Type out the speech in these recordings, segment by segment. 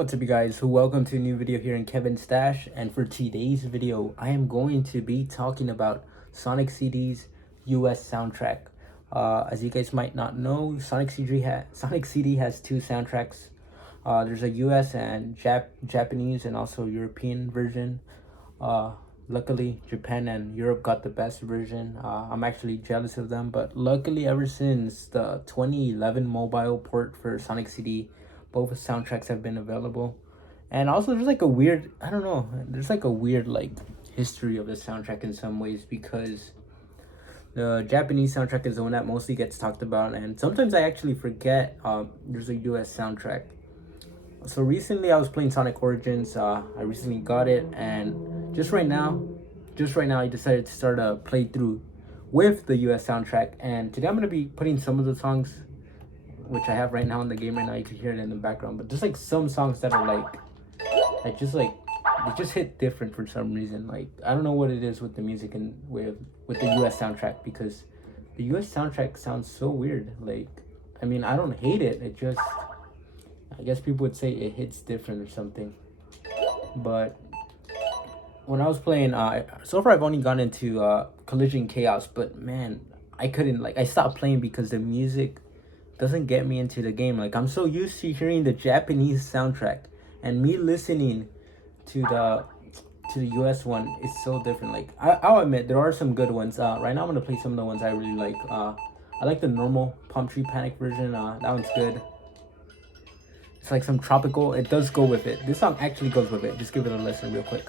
What's up, you guys? Welcome to a new video here in Kevin Stash. And for today's video, I am going to be talking about Sonic CD's US soundtrack. As you guys might not know, Sonic CD has two soundtracks. There's a US and Japanese and also European version. Uh, Luckily, Japan and Europe got the best version. I'm actually jealous of them, but luckily, ever since the 2011 mobile port for Sonic CD, both soundtracks have been available. And also, there's like a weird, I don't know, there's like a weird like history of the soundtrack in some ways, because the Japanese soundtrack is the one that mostly gets talked about, and sometimes I actually forget there's a US soundtrack. So recently I was playing Sonic Origins. I recently got it, and just right now I decided to start a playthrough with the US soundtrack. And today I'm gonna be putting some of the songs which I have right now in the game right now. You can hear it in the background, but there's like some songs that are like they just hit different for some reason. Like, I don't know what it is with the music and with the US soundtrack, because the US soundtrack sounds so weird. Like, I mean, I don't hate it. It just, I guess people would say it hits different or something. But when I was playing, so far I've only gone into Collision Chaos, but man, I couldn't, like, I stopped playing because the music doesn't get me into the game. Like, I'm so used to hearing the Japanese soundtrack, and me listening to the US one is so different. Like, I'll admit there are some good ones. Right now I'm gonna play some of the ones I really like. I like the normal Palm Tree Panic version. That one's good. It's like some tropical. It does go with it. This song actually goes with it. Just give it a listen real quick.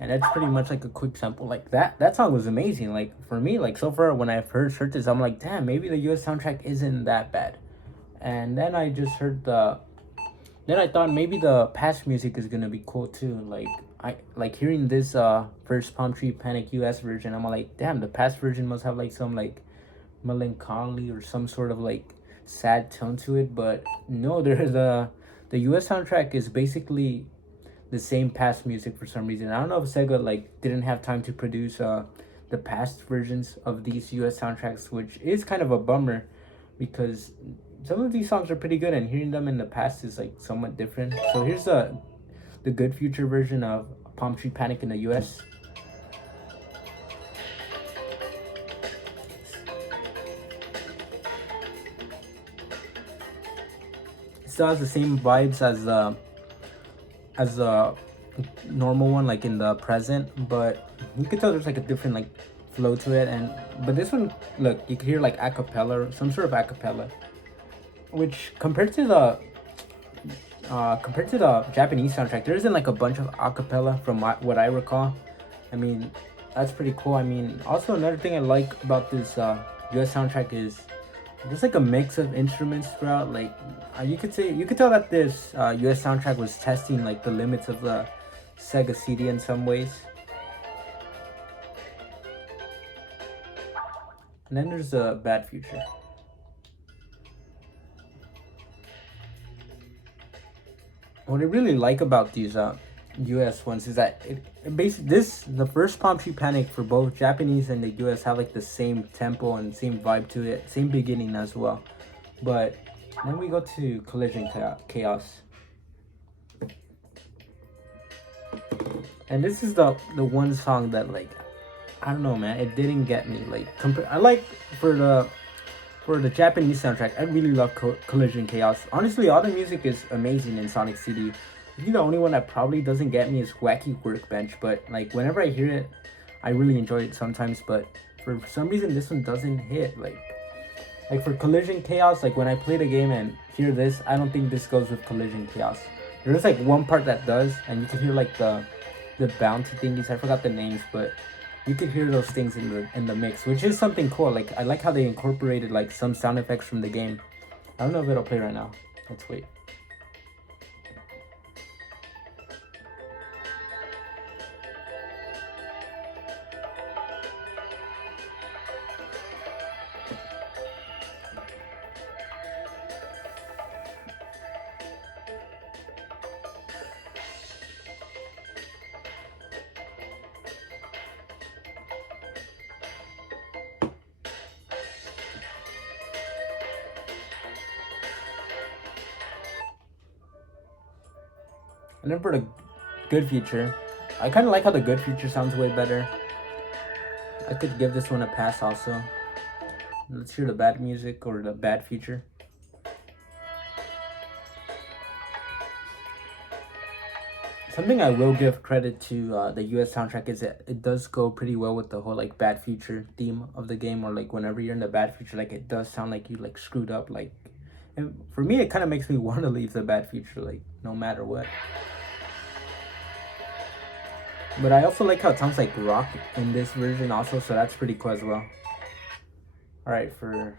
And that's pretty much like a quick sample. Like, that song was amazing. Like, for me, like, so far when I first heard this, I'm like, damn, maybe the US soundtrack isn't that bad. And then I just heard then I thought maybe the past music is gonna be cool too. Like, I like hearing this first Palm Tree Panic US version. I'm like, damn, the past version must have like some like melancholy or some sort of like sad tone to it. But no, there's the US soundtrack is basically the same past music for some reason. I don't know if Sega like didn't have time to produce the past versions of these US soundtracks, which is kind of a bummer, because some of these songs are pretty good and hearing them in the past is like somewhat different. So here's the good future version of Palm Tree Panic in the US. It still has the same vibes as the normal one, like in the present, but you can tell there's like a different like flow to it. And but this one, look, you can hear like acapella, some sort of acapella, which compared to the Japanese soundtrack, there isn't like a bunch of acapella from what I recall. I mean, that's pretty cool. I mean, also another thing I like about this US soundtrack is there's like a mix of instruments throughout. Like, you could tell that this US soundtrack was testing like the limits of the Sega CD in some ways. And then there's a Bad Future. What I really like about these US ones is that it basically, the first Palm Tree Panic for both Japanese and the US have like the same tempo and same vibe to it, same beginning as well. But then we go to Collision Chaos. And this is the one song that, like, I don't know, man, it didn't get me. Like, I like for the Japanese soundtrack, I really love Collision Chaos. Honestly, all the music is amazing in Sonic CD. I think the only one that probably doesn't get me is Wacky Workbench, but like whenever I hear it, I really enjoy it sometimes. But for some reason, this one doesn't hit. Like for Collision Chaos, like when I play the game and hear this, I don't think this goes with Collision Chaos. There's like one part that does, and you can hear like the bouncy thingies. I forgot the names, but You could hear those things in the mix, which is something cool. Like I like how they incorporated like some sound effects from the game. I don't know if it'll play right now. Let's wait. And then for the good feature, I kind of like how the good feature sounds way better. I could give this one a pass also. Let's hear the bad music or the bad feature. Something I will give credit to the US soundtrack is that it does go pretty well with the whole like bad feature theme of the game, or like whenever you're in the bad feature, like it does sound like you like screwed up. Like, and for me, it kind of makes me want to leave the bad feature, like no matter what. But I also like how it sounds like rock in this version also, so that's pretty cool as well. Alright, for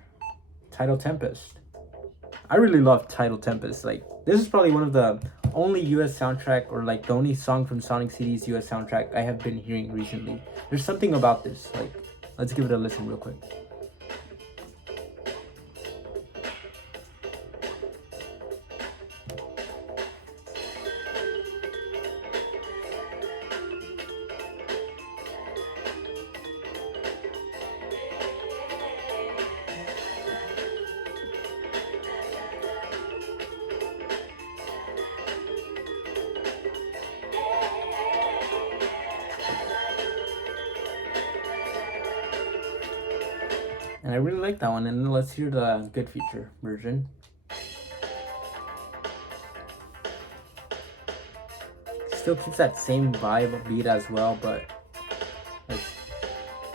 Title Tempest. I really love Title Tempest. Like, this is probably one of the only US soundtrack, or like the only song from Sonic CD's US soundtrack I have been hearing recently. There's something about this. Like, let's give it a listen real quick. And I really like that one. And then let's hear the good feature version. Still keeps that same vibe of beat as well, but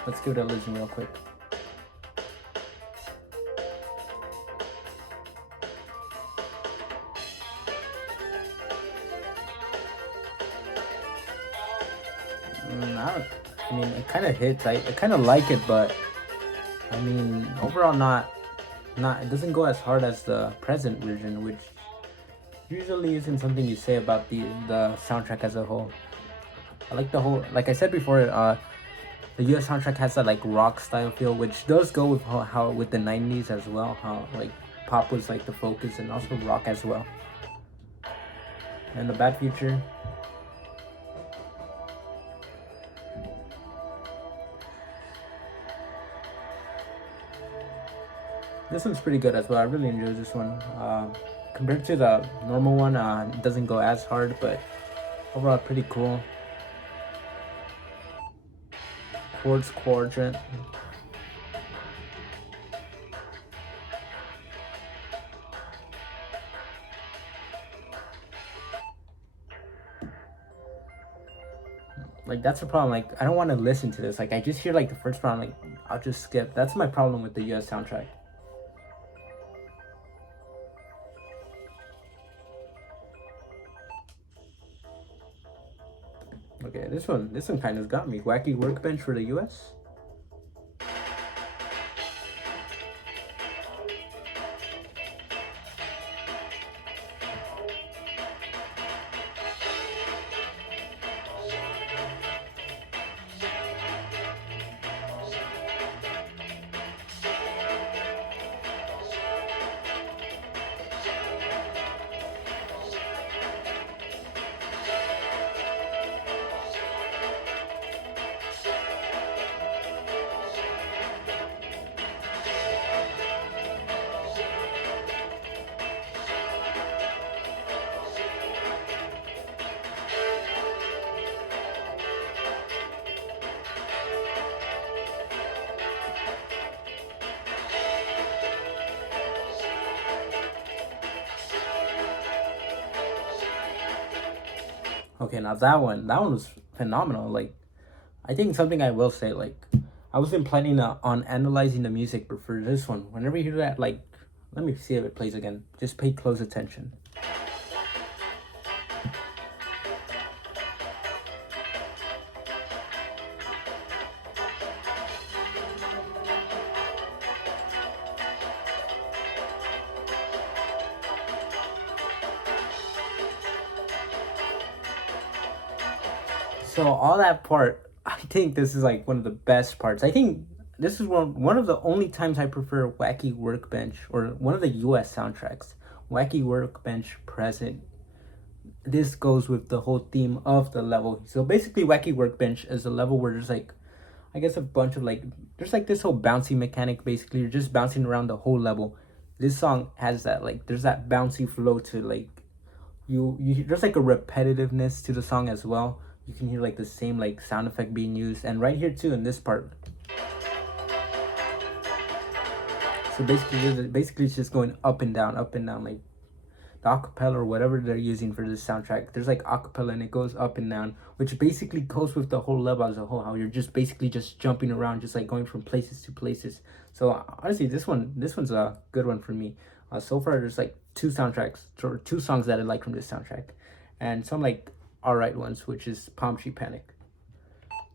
let's give it a listen real quick. I mean, it kind of hits. I kind of like it, but I mean, overall, not. It doesn't go as hard as the present version, which usually isn't something you say about the soundtrack as a whole. I like the whole, like I said before, the US soundtrack has that like rock style feel, which does go with how with the 90s as well, how like pop was like the focus, and also rock as well. And the bad feature, this one's pretty good as well. I really enjoy this one. Compared to the normal one, it doesn't go as hard, but overall pretty cool. Quartz Quadrant. Like, that's the problem. Like, I don't want to listen to this. Like, I just hear like the first round, like I'll just skip. That's my problem with the US soundtrack. Okay, this one kind of got me. Wacky Workbench for the US. Okay, now that one was phenomenal. Like, I think something I will say, like, I wasn't planning on analyzing the music, but for this one, whenever you hear that, like, let me see if it plays again. Just pay close attention. So all that part, I think this is like one of the best parts. I think this is one of the only times I prefer Wacky Workbench, or one of the US soundtracks. Wacky Workbench present. This goes with the whole theme of the level. So basically Wacky Workbench is a level where there's like, I guess, a bunch of like, there's like this whole bouncy mechanic. Basically you're just bouncing around the whole level. This song has that, like, there's that bouncy flow to, like, you there's like a repetitiveness to the song as well. You can hear like the same like sound effect being used, and right here too in this part. So basically it's just going up and down, like the acapella or whatever they're using for this soundtrack. There's like acapella and it goes up and down, which basically goes with the whole level as a whole. How you're just basically just jumping around, just like going from places to places. So honestly, this one's a good one for me. So far, there's like two soundtracks or two songs that I like from this soundtrack, and some like alright ones, which is Palm Tree Panic.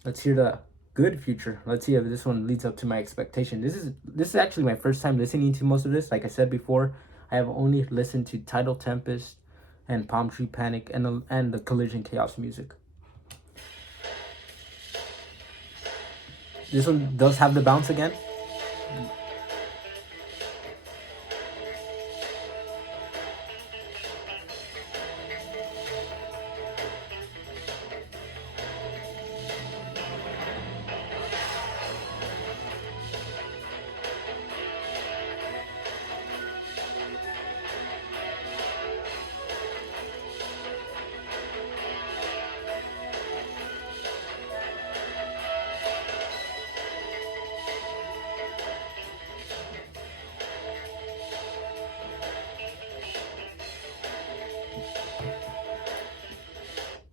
Let's hear the good future. Let's see if this one leads up to my expectation. This is actually my first time listening to most of this. Like I said before, I have only listened to Tidal Tempest and Palm Tree Panic and the Collision Chaos music. This one does have the bounce again.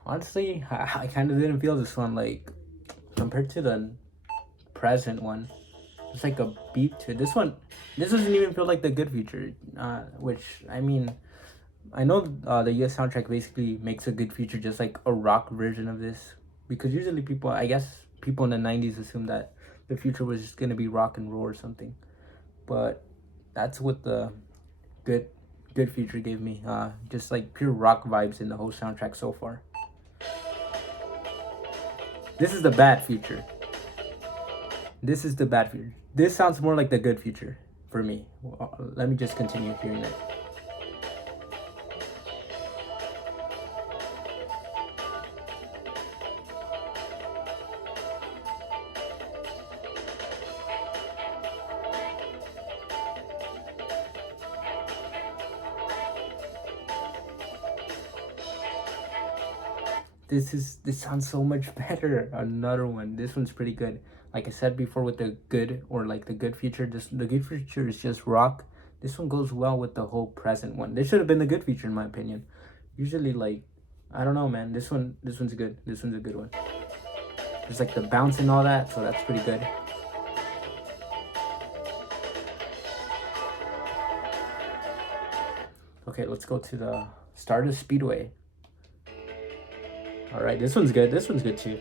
Honestly, I kind of didn't feel this one, like, compared to the present one. It's like a beat to it. This doesn't even feel like the good feature. Which, I mean, I know the US soundtrack basically makes a good feature, just like a rock version of this. Because usually people, I guess, people in the 90s assume that the future was just gonna be rock and roll or something. But that's what the good good feature gave me. Just like pure rock vibes in the whole soundtrack so far. This is the bad future. This is the bad future. This sounds more like the good future for me. Let me just continue hearing it. This sounds so much better. Another one. This one's pretty good. Like I said before, with the good, or like the good feature, the good feature is just rock. This one goes well with the whole present one. This should have been the good feature in my opinion. Usually, like, I don't know, man. This one's good. This one's a good one. There's like the bounce and all that, so that's pretty good. Okay, let's go to the Stardust Speedway. All right, this one's good. This one's good too.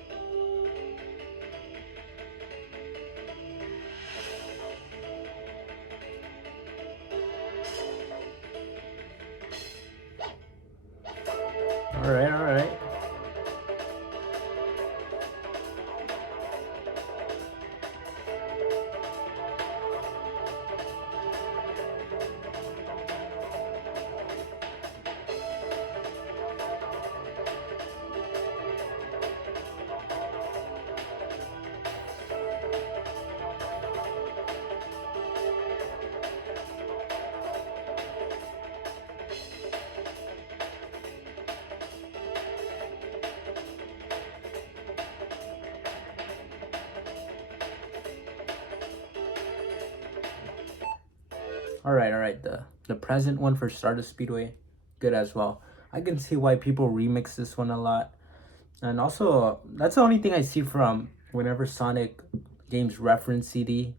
All right, all right. All right. The present one for Stardust Speedway, good as well. I can see why people remix this one a lot, and also that's the only thing I see from whenever Sonic games reference CD.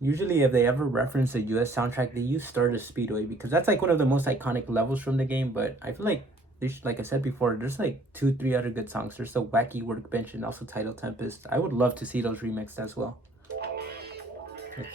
Usually, if they ever reference a US soundtrack, they use Stardust Speedway because that's like one of the most iconic levels from the game. But I feel like like I said before, there's like 2, 3 other good songs. There's the Wacky Workbench and also Tidal Tempest. I would love to see those remixed as well. Let's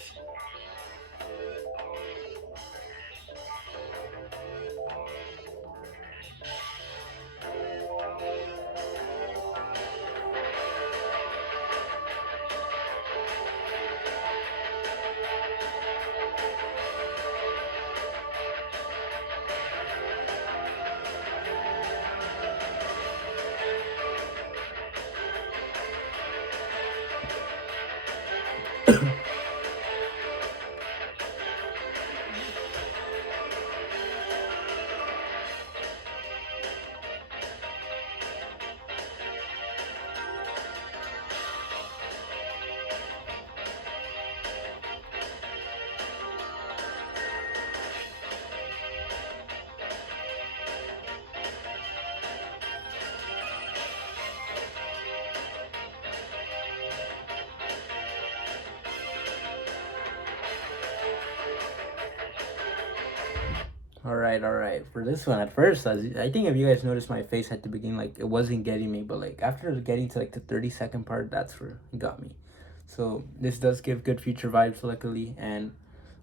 All right. For this one, at first, I think if you guys noticed my face at the beginning, like it wasn't getting me, but like after getting to like the 30-second part, that's where it got me. So this does give good future vibes, luckily, and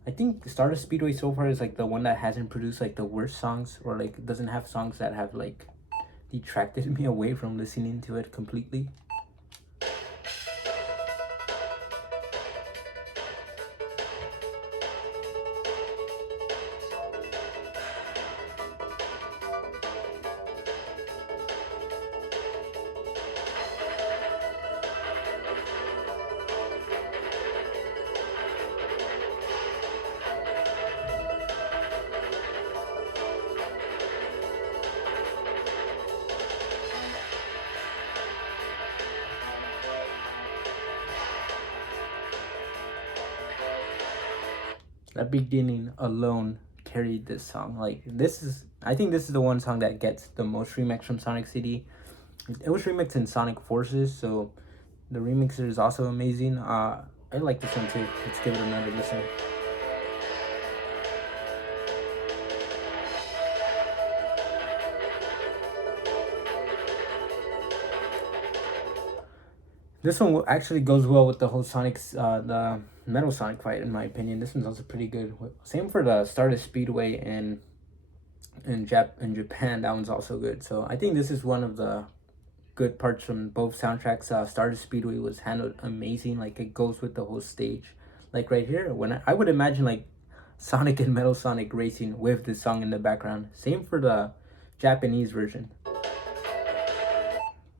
I think Stardust Speedway so far is like the one that hasn't produced like the worst songs, or like doesn't have songs that have like detracted me away from listening to it completely. That beginning alone carried this song. Like this is, I think this is the one song that gets the most remix from Sonic CD. It was remixed in Sonic Forces, so the remixer is also amazing. I like this one too. Let's give it another listen. This one actually goes well with the whole the Metal Sonic fight, in my opinion. This one's also pretty good. Same for the Stardust Speedway in Japan. That one's also good. So I think this is one of the good parts from both soundtracks. Stardust Speedway was handled amazing. Like it goes with the whole stage. Like right here, when I would imagine like Sonic and Metal Sonic racing with this song in the background. Same for the Japanese version.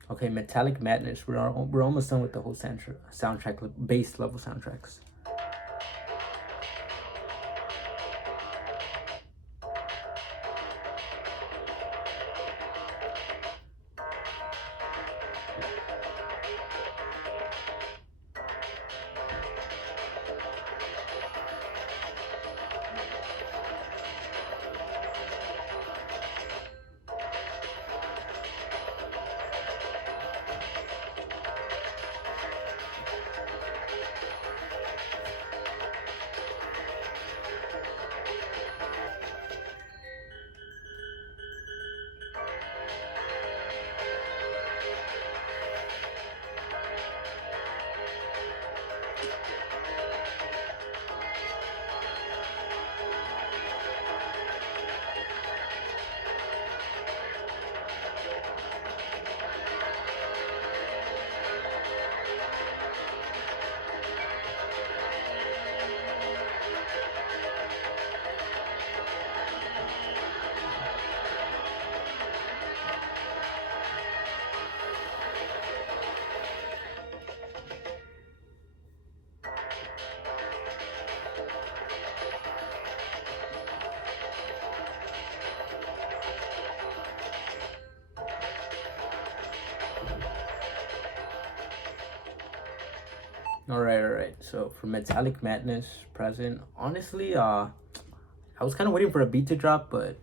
Okay, Metallic Madness. We're almost done with the whole soundtrack, base level soundtracks. All right. So for Metallic Madness present, honestly, I was kind of waiting for a beat to drop, but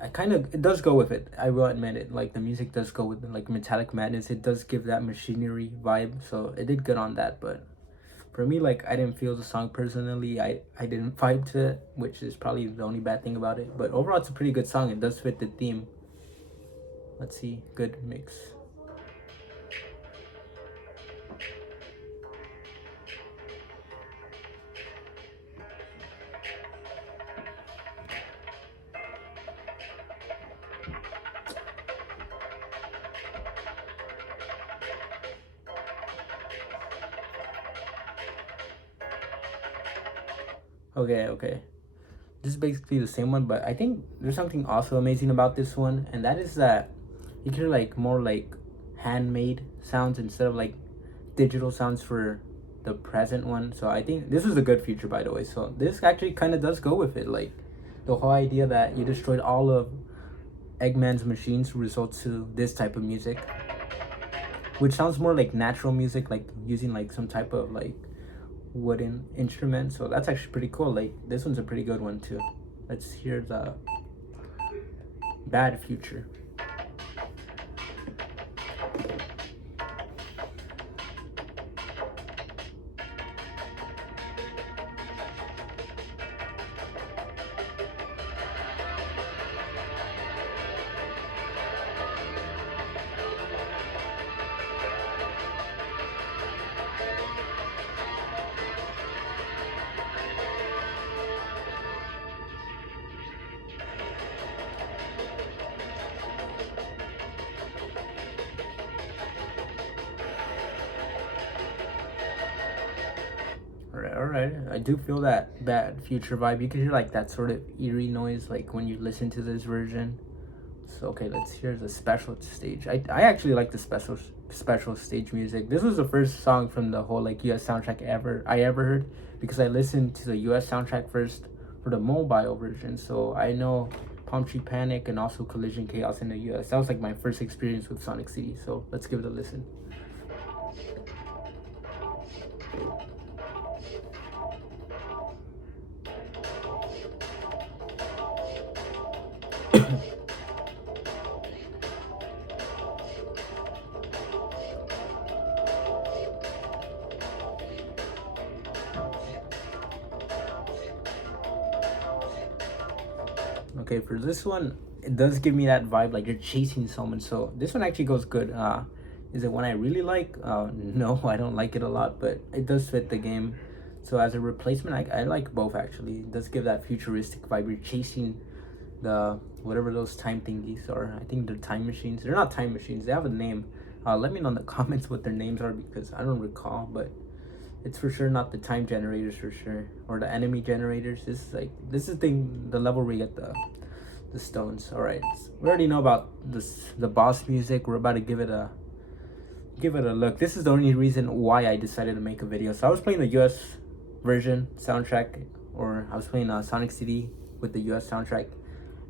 I kind of, it does go with it. I will admit it. Like the music does go with it. Like Metallic Madness, it does give that machinery vibe. So it did good on that. But for me, like I didn't feel the song personally. I didn't vibe to it, which is probably the only bad thing about it. But overall, it's a pretty good song. It does fit the theme. Let's see, good mix. Okay. This is basically the same one, but I think there's something also amazing about this one, and that is that you can hear like more like handmade sounds instead of like digital sounds for the present one. So I think this is a good feature, by the way. So this actually kind of does go with it, like the whole idea that you destroyed all of Eggman's machines results to this type of music, which sounds more like natural music, like using like some type of like wooden instrument. So that's actually pretty cool. Like this one's a pretty good one too. Let's hear the Bad Future. all right. I do feel that future vibe. You can hear like that sort of eerie noise like when you listen to this version. So okay, let's hear the special stage. I actually like the special stage music. This was the first song from the whole like US soundtrack I ever heard, because I listened to the US soundtrack first for the mobile version. So I know Palm Tree Panic and also Collision Chaos in the US. That was like my first experience with Sonic CD. So let's give it a listen. Okay, for this one, it does give me that vibe like you're chasing someone. So this one actually goes good. Is it one I really like? No, I don't like it a lot, but it does fit the game. So as a replacement, I like both actually. It does give that futuristic vibe. You're chasing the whatever those time thingies are. I think they're time machines. They're not time machines. They have a name. Let me know in the comments what their names are, because I don't recall, but it's for sure not the time generators for sure, or the enemy generators. This is the level where you get the stones. All right, we already know about the boss music. We're about to give it a look. This is the only reason why I decided to make a video. So I was playing the US version soundtrack, or I was playing Sonic CD with the US soundtrack,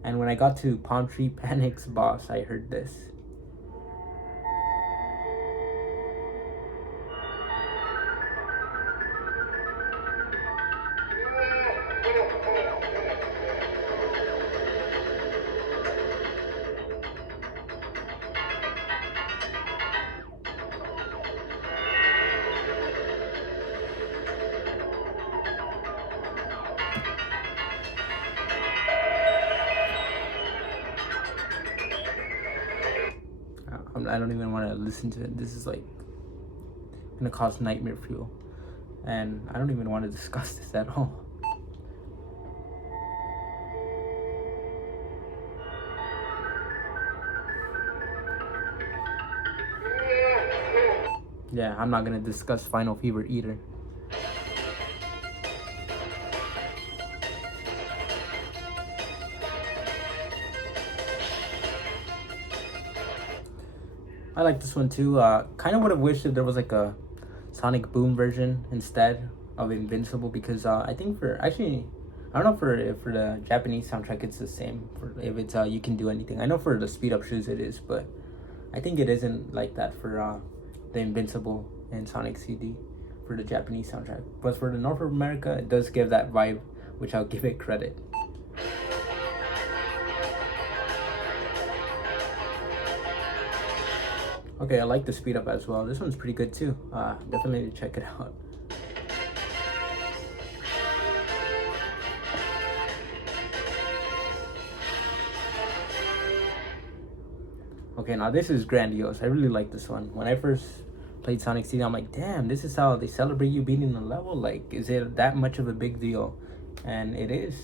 and when I got to Palm Tree Panic's boss, I heard this. I don't even want to listen to it. This is like gonna cause nightmare fuel, and I don't even want to discuss this at all. Yeah, I'm not gonna discuss Final Fever either. I like this one too. Kind of would have wished that there was like a Sonic Boom version instead of Invincible, because I think for actually, I don't know for the Japanese soundtrack it's the same. For if it's You Can Do Anything. I know for the speed up shoes it is, but I think it isn't like that for the Invincible and Sonic CD for the Japanese soundtrack. But for the North America, it does give that vibe, which I'll give it credit. Okay, I like the speed up as well. This one's pretty good too. Definitely check it out. Okay, now this is grandiose. I really like this one. When I first played Sonic CD, I'm like, damn, this is how they celebrate you beating the level? Like, is it that much of a big deal? And it is.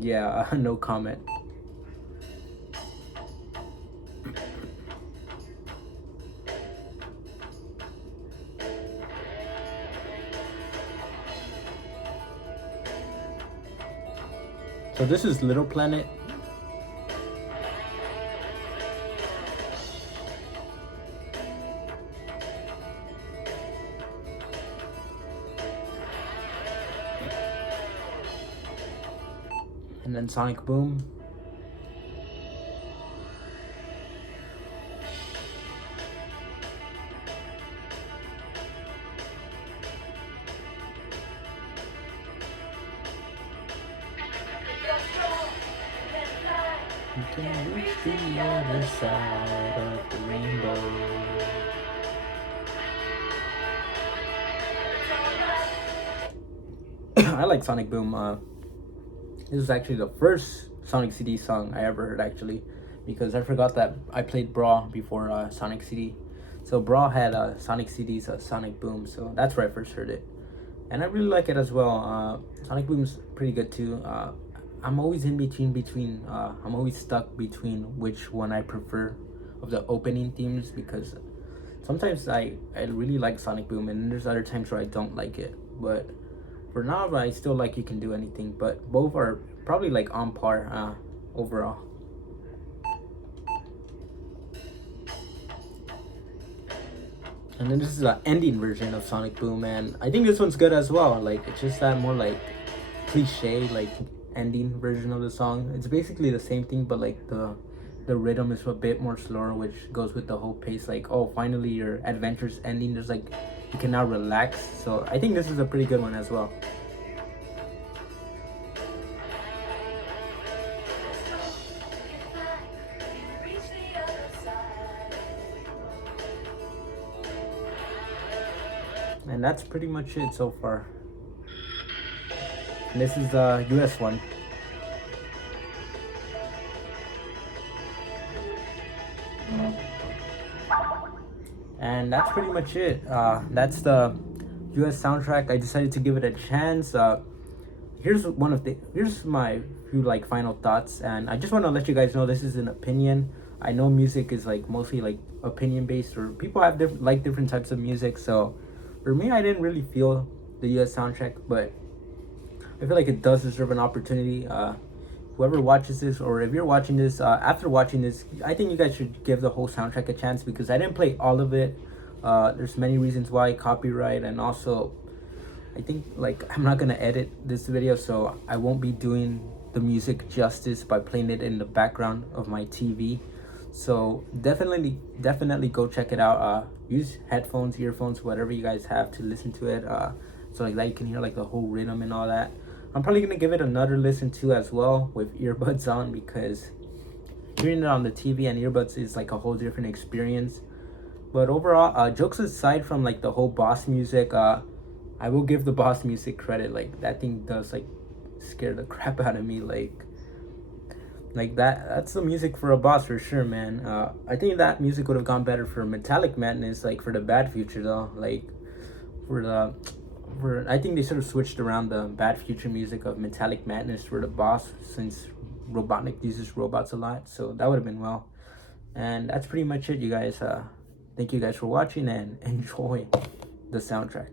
Yeah, no comment. So this is Little Planet. And then Sonic Boom. You can reach the other side of the rainbow. I like Sonic Boom. This was actually the first Sonic CD song I ever heard, actually, because I forgot that I played Brawl before Sonic CD. So Brawl had Sonic CD's Sonic Boom, so that's where I first heard it. And I really like it as well. Sonic Boom's pretty good too. I'm always in between I'm always stuck between which one I prefer of the opening themes, because sometimes I really like Sonic Boom, and there's other times where I don't like it. But for now, I still like You Can Do Anything, but both are probably like on par overall. And then this is the ending version of Sonic Boom, and I think this one's good as well. Like, it's just that more like cliche like ending version of the song. It's basically the same thing, but like the rhythm is a bit more slower, which goes with the whole pace. Like, oh, finally your adventure's ending. There's like, you can now relax. So I think this is a pretty good one as well. And that's pretty much it so far. And this is the US one. And that's pretty much it. That's the US soundtrack. I decided to give it a chance. Here's my few like final thoughts, and I just want to let you guys know this is an opinion. I know music is like mostly like opinion based, or people have different types of music. So for me, I didn't really feel the US soundtrack, but I feel like it does deserve an opportunity. Whoever watches this, or if you're watching this, after watching this, I think you guys should give the whole soundtrack a chance, because I didn't play all of it. There's many reasons why, copyright, and also I think like I'm not gonna edit this video, so I won't be doing the music justice by playing it in the background of my TV. So definitely go check it out. Use headphones, earphones, whatever you guys have to listen to it. So like that you can hear like the whole rhythm and all that. I'm probably gonna give it another listen too as well with earbuds on, because hearing it on the TV and earbuds is like a whole different experience. But overall, jokes aside from like the whole boss music, I will give the boss music credit. Like, that thing does like scare the crap out of me. Like that's the music for a boss for sure, man. I think that music would have gone better for Metallic Madness, like for the Bad Future though. Like I think they sort of switched around the Bad Future music of Metallic Madness for the boss, since Robotnik uses robots a lot. So that would have been well. And that's pretty much it, you guys. Thank you guys for watching, and enjoy the soundtrack.